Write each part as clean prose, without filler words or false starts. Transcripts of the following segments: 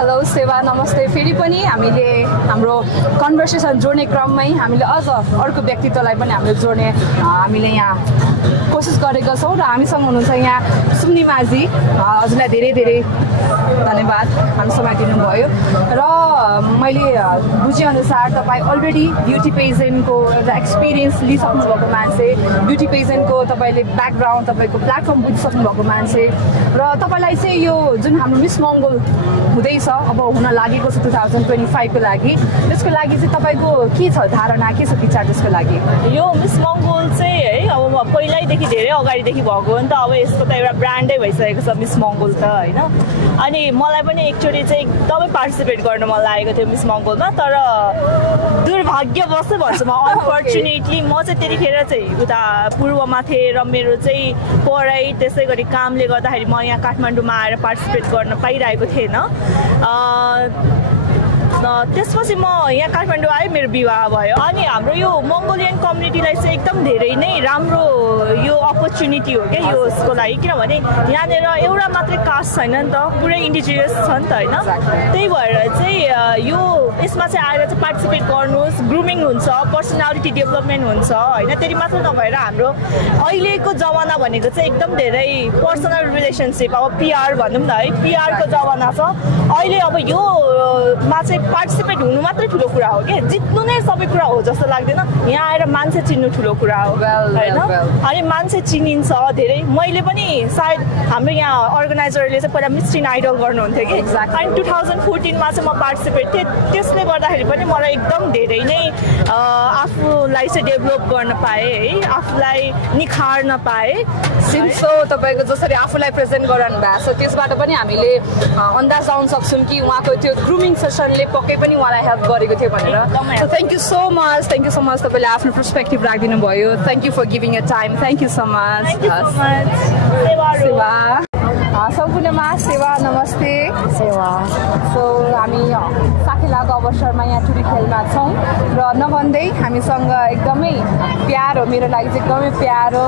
Hello सेवा नमस्ते। फेरि पनि हामीले हाम्रो कन्भर्सेसन जोड्ने क्रममै हामीले अझ अर्को व्यक्तित्वलाई पनि हामीले जोड्ने हामीले यहाँ कोसिस गरेका छौँ र हामीसँग हुनुहुन्छ यहाँ सुम्नी माझी। हजुरलाई धेरै धेरै धन्यवाद हामी समय दिनुभयो र मैले बुझेअनुसार तपाईँ अलरेडी ब्युटी पेजेन्टको एउटा एक्सपिरियन्स लिइसक्नु भएको मान्छे, ब्युटी पेजेन्टको तपाईँले ब्याकग्राउन्ड तपाईँको प्लेटफर्म बुझिसक्नु भएको मान्छे र तपाईँलाई चाहिँ यो जुन हाम्रो मिस मङ्गोल हुँदैछ अब हुन लागेको छ 2025 को लागि, त्यसको लागि चाहिँ तपाईँको के छ धारणा, के छ विचार त्यसको लागि? यो मिस मङ्गोल चाहिँ है अब पहिल्यैदेखि धेरै अगाडिदेखि भएको हो नि त। अब यसको त एउटा ब्रान्डै भइसकेको छ मिस मङ्गोल त होइन। अनि मलाई पनि एकचोटि चाहिँ एकदमै पार्टिसिपेट गर्न मन लागेको थियो मिस मङ्गोलमा, तर दुर्भाग्यवश भन्छु म, अनफर्चुनेटली म चाहिँ त्यतिखेर चाहिँ उता पूर्वमा थिएँ र मेरो चाहिँ पढाइ त्यसै गरी कामले गर्दाखेरि म यहाँ काठमाडौँमा आएर पार्टिसिपेट गर्न पाइरहेको थिएन। त्यसपछि म यहाँ काठमाडौँ आएँ, मेरो विवाह भयो। अनि हाम्रो यो मङ्गोलियन कम्युनिटीलाई चाहिँ एकदम धेरै नै राम्रो यो अपर्च्युनिटी हो क्या यो उसको लागि, किनभने यहाँनिर एउटा मात्रै कास्ट छैन नि त, पुरै इन्डिजिनियस छ नि त होइन। त्यही भएर चाहिँ यो यसमा चाहिँ आएर चाहिँ पार्टिसिपेट गर्नुहोस्, ग्रुमिङ हुन्छ, पर्सनालिटी डेभलपमेन्ट हुन्छ होइन। त्यति मात्र नभएर हाम्रो अहिलेको जमाना भनेको चाहिँ एकदम धेरै पर्सनल रिलेसनसिप, अब पिआर भनौँ न है, पिआरको जमाना छ अहिले। अब योमा चाहिँ पार्टिसिपेट हुनु मात्रै ठुलो कुरा हो कि जित्नु नै सबै कुरा हो जस्तो लाग्दैन। यहाँ आएर मान्छे चिन्नु ठुलो कुरा हो होइन। अनि मान्छे चिनिन्छ धेरै। मैले पनि सायद हाम्रो यहाँ अर्गनाइजरले चाहिँ पहिला मिस टिन आइडल गर्नुहुन्थ्यो कि, अनि 2014मा चाहिँ म पार्टिसिपेट थिएँ। त्यसले गर्दाखेरि पनि मलाई एकदम धेरै नै आफूलाई चाहिँ डेभलप गर्न पाएँ है, आफूलाई निखार्न पाएँ। सिन्सो तपाईँको जसरी आफूलाई प्रेजेन्ट गराउनु भएको छ त्यसबाट पनि हामीले अन्दाज आउन सक्छौँ कि उहाँको त्यो ग्रुमिङ सेसनले पक्कै पनि उहाँलाई हेल्प गरेको थियो भनेर। थ्याङ्क यू सो मच, तपाईँले आफ्नो पर्सपेक्टिभ राखिदिनु भयो। Thank you for giving a time. Thank you so much. सेवा सम्पूर्णमा सेवा नमस्ते। सेवा सो हामी साकेलाको अवसरमा यहाँ टुरी खेलमा छौँ र नभन्दै हामीसँग एकदमै प्यारो, मेरो लागि चाहिँ एकदमै प्यारो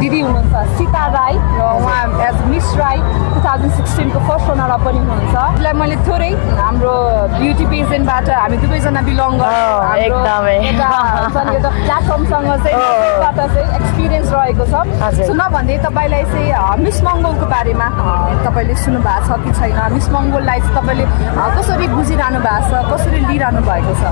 दिदी हुनुहुन्छ सीता राई र उहाँ एज मिस राई 2016 को फर्स्ट रनर अप पनि हुनुहुन्छ। उसलाई मैले थोरै हाम्रो ब्युटी पेजेन्टबाट हामी दुवैजना बिलोङ गर्छौँ, एउटा प्लेटफर्मसँग चाहिँ एक्सपिरियन्स रहेको छ। सो नभन्दै तपाईँलाई चाहिँ मिस मङ्गोलको बारेमा तपाईँले सुन्नु भएको छ कि छैन? मिस मङ्गोललाई चाहिँ तपाईँले कसरी बुझिरहनु भएको छ, कसरी लिइरहनु भएको छ?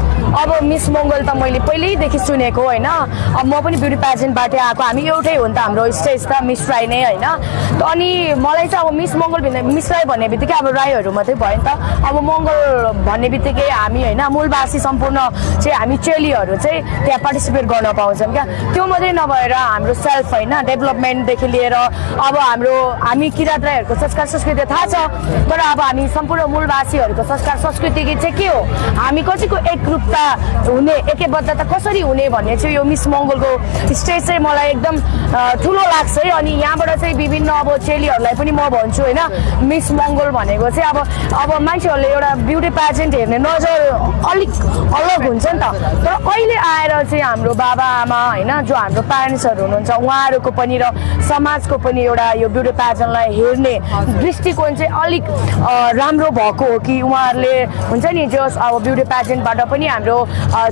अब मिस मङ्गोल त मैले पहिल्यैदेखि सुनेको होइन। अब म पनि ब्युटी पेजेन्टबाटै आएको, हामी एउटै हो नि त, हाम्रो स्टेज त मिस राई नै होइन। अनि मलाई चाहिँ अब मिस मङ्गोल मिस राई भन्ने बित्तिकै अब राईहरू मात्रै भयो नि त। अब मङ्गोल भन्ने बित्तिकै हामी होइन मूलवासी सम्पूर्ण चाहिँ हामी चेलीहरू चाहिँ त्यहाँ पार्टिसिपेट गर्न पाउँछौँ क्या। त्यो मात्रै नभएर हाम्रो सेल्फ होइन डेभलपमेन्टदेखि लिएर अब हामी किराँत राईहरूको संस्कार संस्कृति थाहा छ, तर अब हामी सम्पूर्ण मूलवासीहरूको संस्कार संस्कृति चाहिँ के हो, हामी कसैको एकरूपता हुने, एकबद्धता कसरी हुने भन्ने चाहिँ यो मिस मङ्गोलको स्टेज चाहिँ मलाई एकदम ठुलो लाग्छ है। अनि यहाँबाट चाहिँ विभिन्न अब चेलीहरूलाई पनि म भन्छु होइन, मिस मङ्गोल भनेको चाहिँ अब मान्छेहरूले एउटा ब्युटी पेजेन्ट हेर्ने नजर अलिक अलग हुन्छ नि त। तर अहिले आएर चाहिँ हाम्रो बाबा आमा होइन जो हाम्रो प्यारेन्ट्सहरू हुनुहुन्छ उहाँहरूको पनि र समाजको पनि एउटा यो ब्युटी पेजेन्टलाई हेर्ने दृष्टिकोण चाहिँ अलिक राम्रो भएको हो कि उहाँहरूले हुन्छ नि जो अब ब्युटी पेजेन्टबाट पनि हाम्रो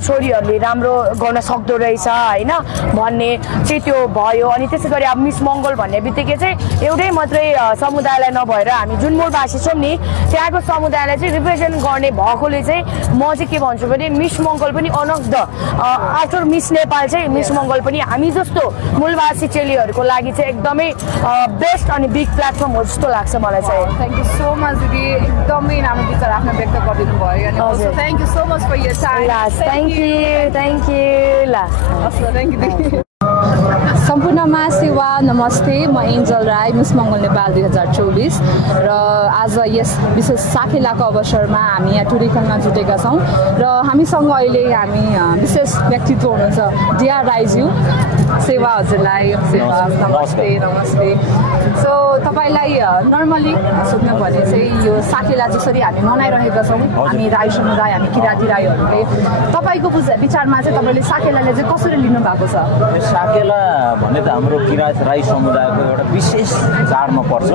छोरीहरूले राम्रो गर्न सक्दो रहेछ होइन भन्ने चाहिँ त्यो भयो। अनि त्यसै गरी अब मिस मङ्गोल भन्ने बित्तिकै चाहिँ एउटै मात्रै समुदायलाई नभएर हामी जुन मूलवासी छौँ नि त्यहाँको समुदायलाई चाहिँ रिप्रेजेन्ट गर्ने भएकोले चाहिँ म चाहिँ के भन्छु भने मिस मङ्गोल पनि one of the after miss Nepal चाहिँ मिस मङ्गोल पनि हामी जस्तो मूलवासी चेलीहरूको लागि चाहिँ एकदमै बेस्ट अनि बिग प्लेटफर्म हो जस्तो लाग्छ मलाई चाहिँ। थ्याङ्क यू सो मच दिदी, एकदमै राम्रो विचार आफ्नो व्यक्त गरिदिनु भयो। अनि also thank you so much for your time. Thank you ल थ्याङ्क यू दिदी। सम्पूर्णमा सेवा नमस्ते। म एन्जल राई, मिस मङ्गोल नेपाल 2024 र आज यस विशेष साकेलाको अवसरमा हामी यहाँ टुरिकलमा जुटेका छौँ र हामीसँग अहिले हामी विशेष व्यक्तित्व हुनुहुन्छ डिआर राईज्यू। सेवा हजुरलाई सेवा नमस्ते। नमस्ते। सो तपाईँलाई नर्मली सोध्नु भने चाहिँ यो साकेला जसरी हामी मनाइरहेका छौँ, हामी राई समुदाय, हामी किराँती राईहरूले, तपाईँको विचारमा चाहिँ तपाईँले साकेलालाई चाहिँ कसरी लिनु भएको छ? साकेला भन्ने त हाम्रो किराँत राई समुदायको एउटा विशेष चाडमा पर्छ।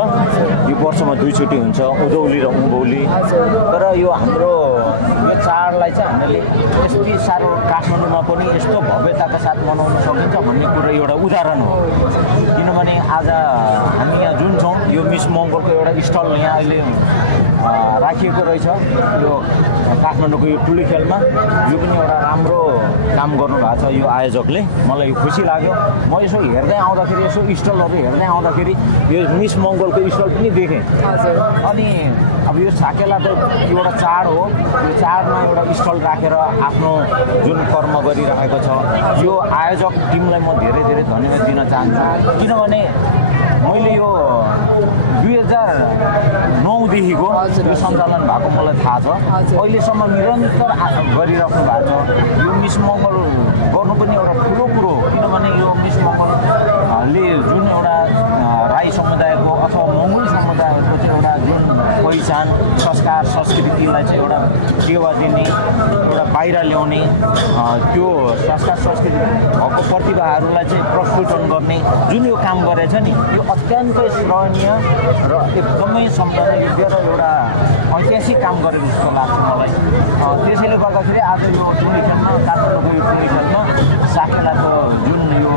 यो वर्षमा 2 चोटि हुन्छ, उधौली र उँभौली। तर यो हाम्रो यो चाडलाई चाहिँ हामीले यति साह्रो काठमाडौँमा पनि यस्तो भव्यताका साथ मनाउन सकिन्छ भन्ने कुरा एउटा उदाहरण हो। किनभने आज हामी यहाँ जुन छौँ यो मिस मङ्गोलको एउटा स्टल यहाँ अहिले राखिएको रहेछ यो काठमाडौँको यो टुली खेलमा। यो पनि एउटा राम्रो काम गर्नुभएको छ यो आयोजकले, मलाई खुसी लाग्यो। म यसो हेर्दै आउँदाखेरि यसो स्टलहरू हेर्दै आउँदाखेरि यो मिस मङ्गोलको स्टल पनि देखेँ। अनि अब यो साकेला त एउटा चाड हो, यो चाडमा एउटा स्टल राखेर आफ्नो जुन कर्म गरिरहेको छ यो आयोजक टिमलाई म धेरै धेरै धन्यवाद दिन चाहन्छु। किनभने मैले यो 2009देखिको यो सञ्चालन भएको मलाई थाहा छ। अहिलेसम्म निरन्तर गरिराख्नु भएको छ। यो मिस मङ्गल गर्नु पनि एउटा ठुलो कुरो हो। किनभने यो मिस मङ्गलले जुन एउटा राई समुदायको अथवा मङ्गोल समुदायको चाहिँ एउटा जुन पहिचान संस्कार संस्कृतिलाई चाहिँ एउटा टेवा दिने, एउटा बाहिर ल्याउने, त्यो संस्कार संस्कृति भएको प्रतिभाहरूलाई चाहिँ प्रस्फुटन गर्ने जुन यो काम गरेछ नि यो अत्यन्तै श्रवणीय र एकदमै सम्झनायोग्य र एउटा ऐतिहासिक काम गरेको जस्तो लाग्छ मलाई। त्यसैले गर्दाखेरि आज यो टुली खेलमा काठमाडौँको यो टुली खेलमा साकेलाको जुन यो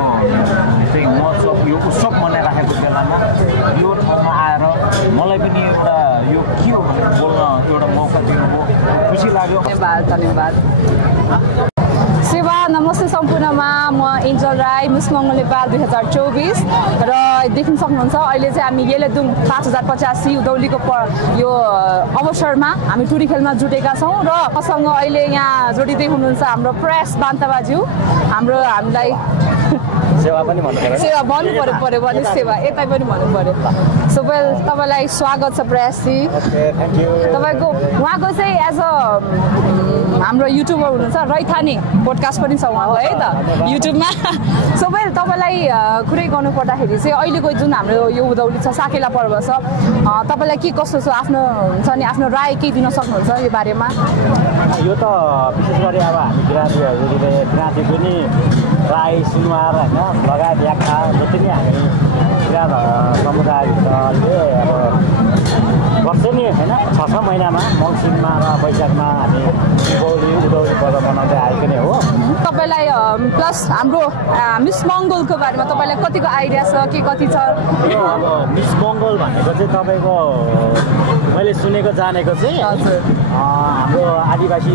चाहिँ महोत्सव यो उत्सव मनाइराखेको बेलामा यो ठाउँमा आएर मलाई पनि एउटा यो के हो भनेर बोल्न एउटा मौका दिनुभयो, खुसी लाग्यो। धन्यवाद। सेवा नमस्ते सम्पूर्णमा म एन्जल राई, मिस मङ्गल नेपाल 2024 र देख्न सक्नुहुन्छ अहिले चाहिँ हामी गेलेदुङ 5085 उधौलीको यो अवसरमा हामी टुरी खेलमा जुटेका छौँ र मसँग अहिले यहाँ जोडिँदै हुनुहुन्छ हाम्रो प्रेस बान्ताबाज्यू। हामीलाई सेवा पनि सेवा भन्नु पर्यो भने सेवा यतै पनि भन्नु पर्यो। सो वेल तपाईँलाई स्वागत छ प्रेसजी। तपाईँको उहाँको चाहिँ एज अ हाम्रो युट्युबर हुनुहुन्छ, रैथाने पोडकास्ट पनि छ उहाँको है त युट्युबमा। सो वेल तपाईँलाई कुरै गर्नुपर्दाखेरि चाहिँ अहिलेको जुन हाम्रो यो उधौली छ साकेला पर्व छ, तपाईँलाई के कस्तो छ आफ्नो हुन्छ नि आफ्नो राय के दिन सक्नुहुन्छ यो बारेमा? यो त विशेष गरी अब हामी किराँतीहरूले किराँती पनि राई सुनुवार होइन लगायत याक्खा जति पनि हामी किराँत समुदायभित्रले अब वर्षेनी होइन 6 महिनामा मङ्सिरमा र वैशाखमा हामी उधौली पर्व मनाउँदै आएको नै हो। तपाईँलाई प्लस हाम्रो मिस मङ्गोलको बारेमा तपाईँलाई कतिको आइडिया छ के कति छ? अब मिस मङ्गोल भनेको चाहिँ तपाईँको मैले सुनेको जानेको चाहिँ हाम्रो आदिवासी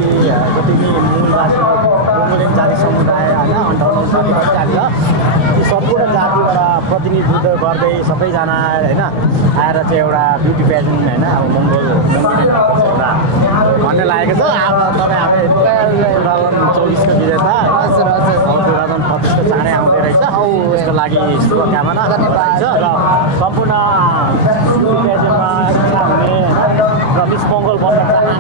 जति पनि मूलवासी मङ्गोलियन जाति समुदाय होइन 58 जाति कति आएको छ ती सम्पूर्ण जातिबाट प्रतिनिधित्व गर्दै सबैजना होइन आएर चाहिँ एउटा ब्युटी पेजेन्ट होइन अब मङ्गोलियन एउटा भन्ने लागेको छ। अब तपाईँ हाम्रो 2024को विजेता 2025को चाँडै आउँदै रहेछ, त्यसको लागि शुभकामना छ र सम्पूर्ण ब्युटी पेजेन्टमा इच्छा हुने र मिस मङ्गोल बन्न चाहने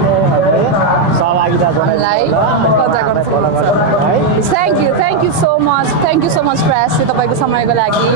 सहभागिता जनाइ thank you so much press तपाईँको समयको लागि।